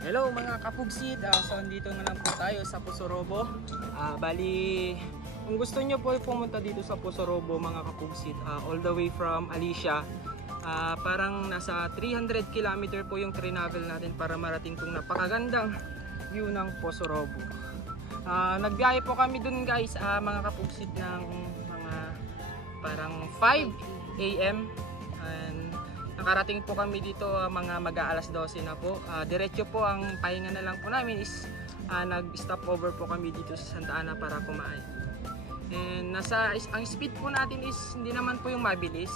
Hello mga kapugsid, so andito na lang po tayo sa Pusorobo. Bali, kung gusto nyo po pumunta dito sa Pusorobo mga kapugsid, all the way from Alicia, parang nasa 300 km po yung travel natin para marating tong napakagandang view ng Pusorobo. Nagbiyahe po kami dun guys, mga kapugsid, ng mga parang 5 AM. And nakarating po kami dito mga mag-aalas 12 na po. Diretso po ang pahinga na lang po namin is nag-stop over po kami dito sa Santa Ana para kumain. And ang speed po natin is hindi naman po yung mabilis.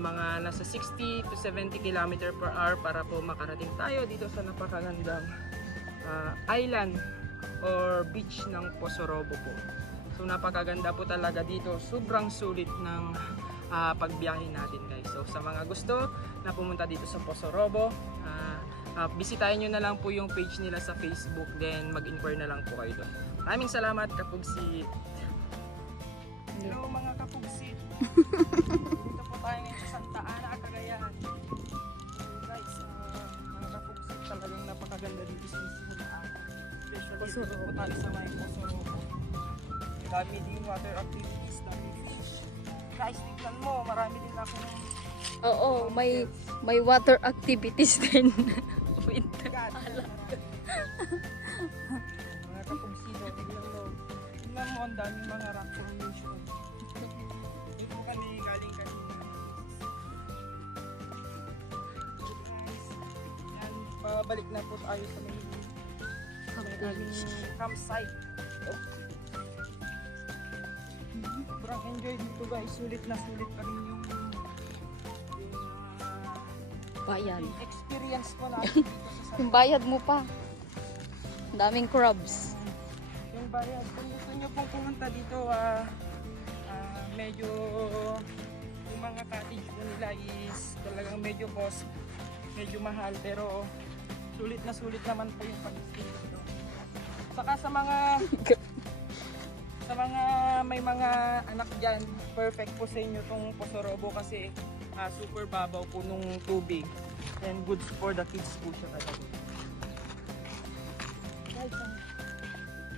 Mga nasa 60 to 70 km per hour para po makarating tayo dito sa napakagandang island or beach ng Pusorobo po. So napakaganda po talaga dito. Sobrang sulit ng pagbiyahe natin guys. So sa mga gusto na pumunta dito sa Pusorobo, bisitahin nyo na lang po yung page nila sa Facebook, then mag-inquire na lang po kayo doon. Maraming salamat kapugsit. Hello mga kapugsit. Dito po tayo ngayon sa Santa Ana, Cagayan. So guys, mga kapugsit, talagang napakaganda dito sa Santa Ana. Especially dito po tayo sa may Pusorobo. Dami din water activities, dami fish. Guys, tignan mo, marami din ako ng... Oo, may water activities din. Wait, mga kapugsido, tignan mo. Tignan mo, ang daming mga rock formation. Ito po kami galing kanina. Guys, yan, pabalik na po tayo sa may aming campsite. Sobrang enjoy dito guys, sulit na sulit pa rin yung bayad. experience ko natin dito sa Yung bayad mo pa. Ang daming crabs. yung bayad. Kung gusto nyo pong pumunta dito, medyo yung mga cottage po nila is talagang medyo cost, medyo mahal, pero sulit na sulit naman po yung pag-stay dito. Saka sa mga may mga anak dyan, perfect po sa inyo tong Pusorobo kasi super babaw po nung tubig and good for the kids po siya talaga. Guys,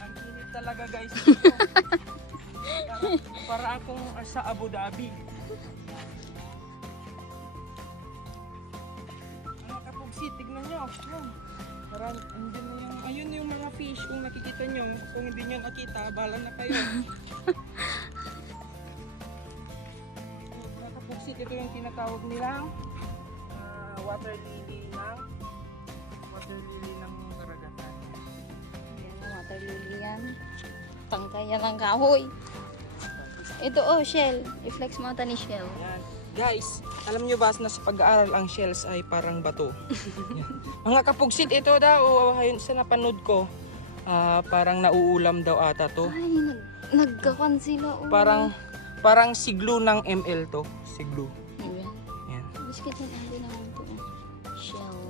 ang init talaga guys dito. para akong sa Abu Dhabi. Mga kapugsit, tignan nyo. Ayun yung mga fish, kung nakikita nyo. Kung hindi nyo nakita, bala na kayo. Mga kapugsit, ito yung tinatawag nilang water lily ng karagatan. Yan ang water lily yan. Tangkay yan ang kahoy. Ito shell. I-flex mo ata ni shell. Yan. Guys, alam nyo ba na sa pag-aaral ang shells ay parang bato? Mga kapugsit, ito daw, sa napanood ko, parang nauulam daw ata to. Ay, nagkakan sila. Parang siglo ng ML to. Siglo. Yan. Biscuit yan, hindi naman to. Shell.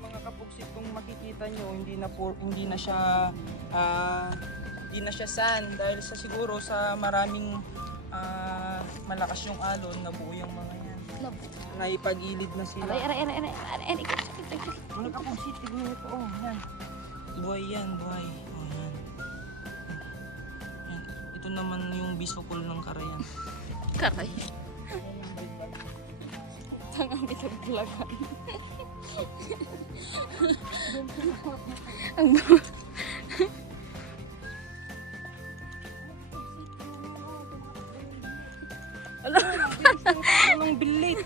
Mga kapugsit, kung makikita nyo, hindi na siya sand dahil siguro sa maraming malakas yung alon, nabuo yung mga yan. Naipagilid na sila. Aray. Mga kapugsit, tignan nyo ito. Yan. Buhay yan, buhay. Yan. Yan. Ito naman yung bisokol ng karayan. Karay. Tangang ito bulagan. Ang Anong bilit?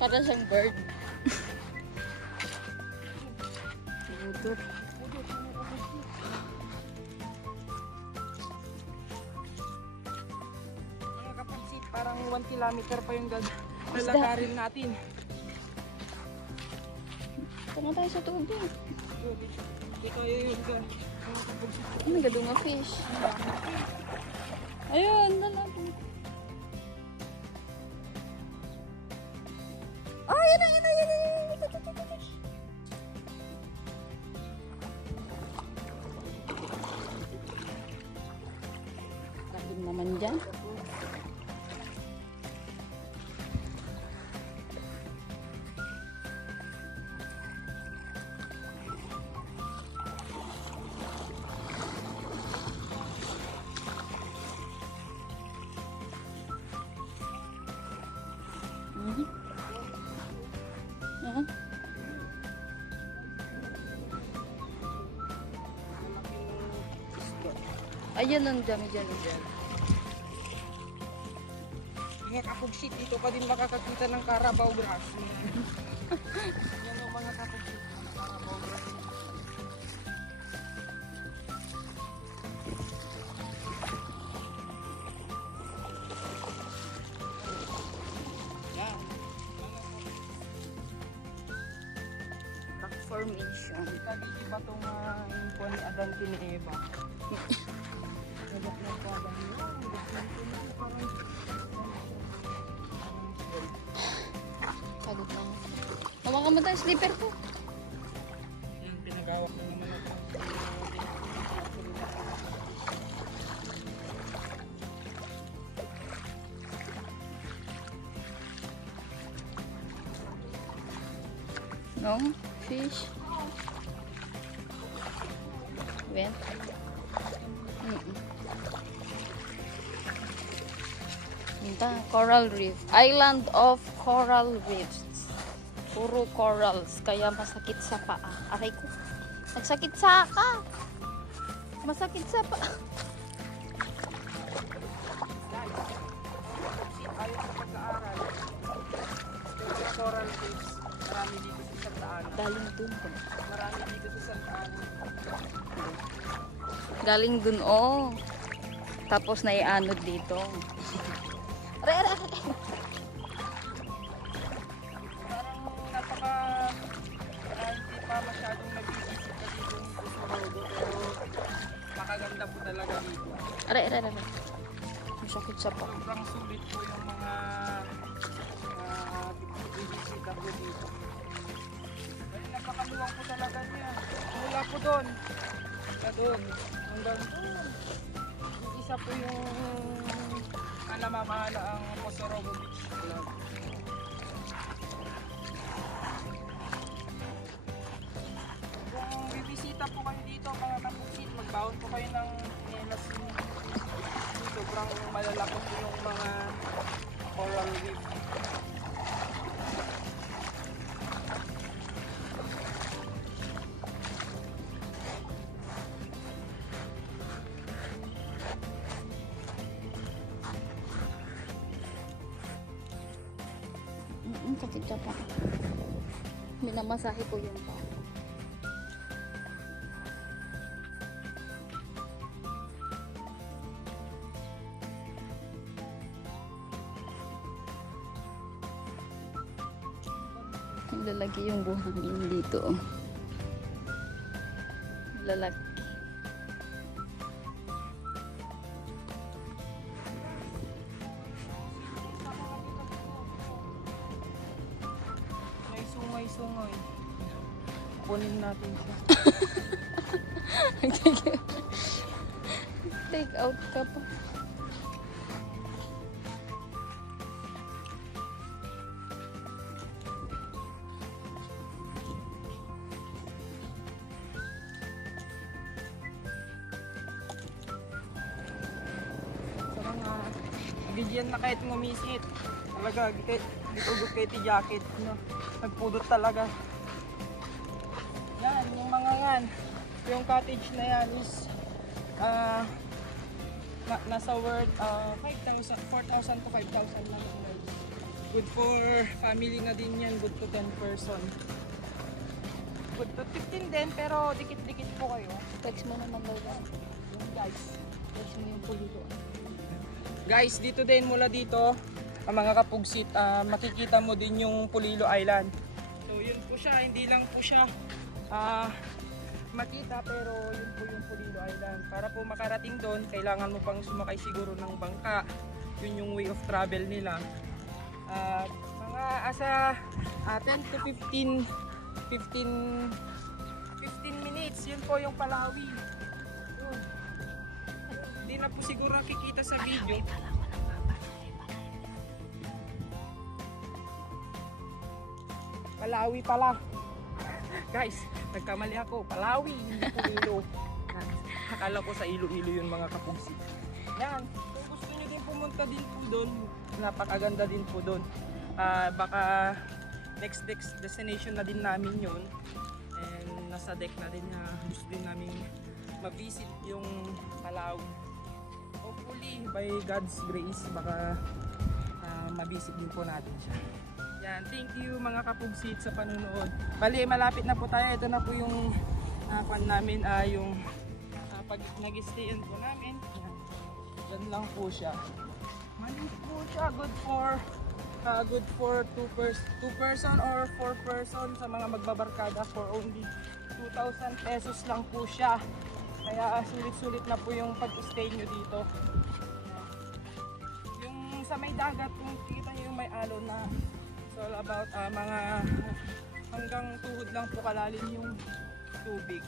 para siyang bird. Budot. 1 kilometer pa yung lalakarin natin. Tama tayo sa tubig. Ito yung Ano gadong nga fish? Ayun, nalapit. Oh, yan na, yan na, yan na. Gadong naman dyan. Aha. Ayun ang dami dyan. mga kapugsit, dito ka din makakakita ng Carabao grass. Yan yung mga kapugsit ng Carabao grass. Yan. Rock formation. Kagiti pa itong info ni Adan ni Eva. Nagap na pa Adan yun. Pagod na. Hawakan mo tayo slipper ko. Yan, pinagawak na naman ito. No? Fish? Went? Coral Reef. Island of Coral Reefs. Puro corals. Kaya masakit sa paa. Aray ko. Nagsakit sa ka. Masakit sa paa. Ayon sa pag-aaral, yung mga coral reefs, marami dito sa Santa Ana. Galing dun. Marami dito sa Santa Ana. Galing dun, oh. Tapos naianod dito. Aray, aray, aray. Parang napaka hindi pa masyadong nag-iisip na dito yung Pusorogo, pero makaganda po talaga dito. Aray, aray, aray. Masakit sa paa. Sobrang sulit po yung mga bibisita po dito. Dahil napakaluwang po talaga niya. Mula po doon, na doon, hanggang doon. Isa po yung namamahala ang Pusorogo Beach Club. Kung bibisita po kayo dito mga kapuksit, magbaon po kayo ng nelas. Sobrang malalaki po yung mga coral reef. Sakit sa paa. Minamasahe ko yung paa. Lalaki yung buhangin dito. Lalaki. May sungay. Kunin natin siya. Take out ka pa. Sa mga bigyan na kahit ngumisit. Talaga, gitugot kay jacket. No? Nagpudot talaga. Yan, yung mga yan. Yung cottage na yan is nasa worth 4,000 to 5,000 lang. Good for family na din yan. Good to 10 person. Good to 15 din, pero dikit-dikit po kayo. Text mo naman daw yan. Yung guys. Text mo yung pulo doon. Guys, dito din mula dito, mga kapugsit, makikita mo din yung Polillo Island. So yun po siya, hindi lang po siya makita, pero yun po yung Polillo Island. Para po makarating doon, kailangan mo pang sumakay siguro ng bangka. Yun yung way of travel nila. Mga asa 10 to 15 minutes, yun po yung Palawi. Yun. Hindi na po siguro nakikita sa video. Palawi pala. Guys, nagkamali ako. Palawi, hindi po Ilo. Akala ko sa Iloilo yun mga kapugsit. Yan, kung gusto nyo din pumunta din po doon, napakaganda din po doon. Baka next destination na din namin yun. And nasa deck na din na gusto din namin ma-visit yung Palawi. Hopefully, by God's grace, baka ma-visit din po natin siya. Yan, thank you mga kapugsit sa panunood. Bali, malapit na po tayo. Ito na po yung pan namin, yung pag nag-stayan po namin. Yan. Yan lang po siya. Maliit po siya, good for 2 person or 4 person sa mga magbabarkada for only 2,000 pesos lang po siya. Kaya sulit-sulit na po yung pag-stay nyo dito. Yung sa may dagat, kung kita nyo yung may alon na, it's all about mga hanggang tuhod lang po kalalim yung tubig.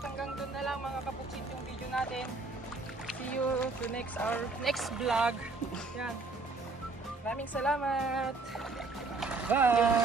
Hanggang doon na lang mga kapugsit yung video natin. See you to our next vlog. Yan. Maraming salamat. Bye!